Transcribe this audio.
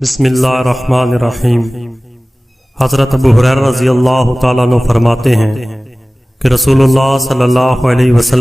बिस्मिल्लाहिर्रहमानिर्रहीम। हज़रत अबू हुरैरा रज़ी अल्लाह तआला अन्हु फरमाते हैं कि रसूलुल्लाह सल्लल्लाहु अलैहि वसल्लम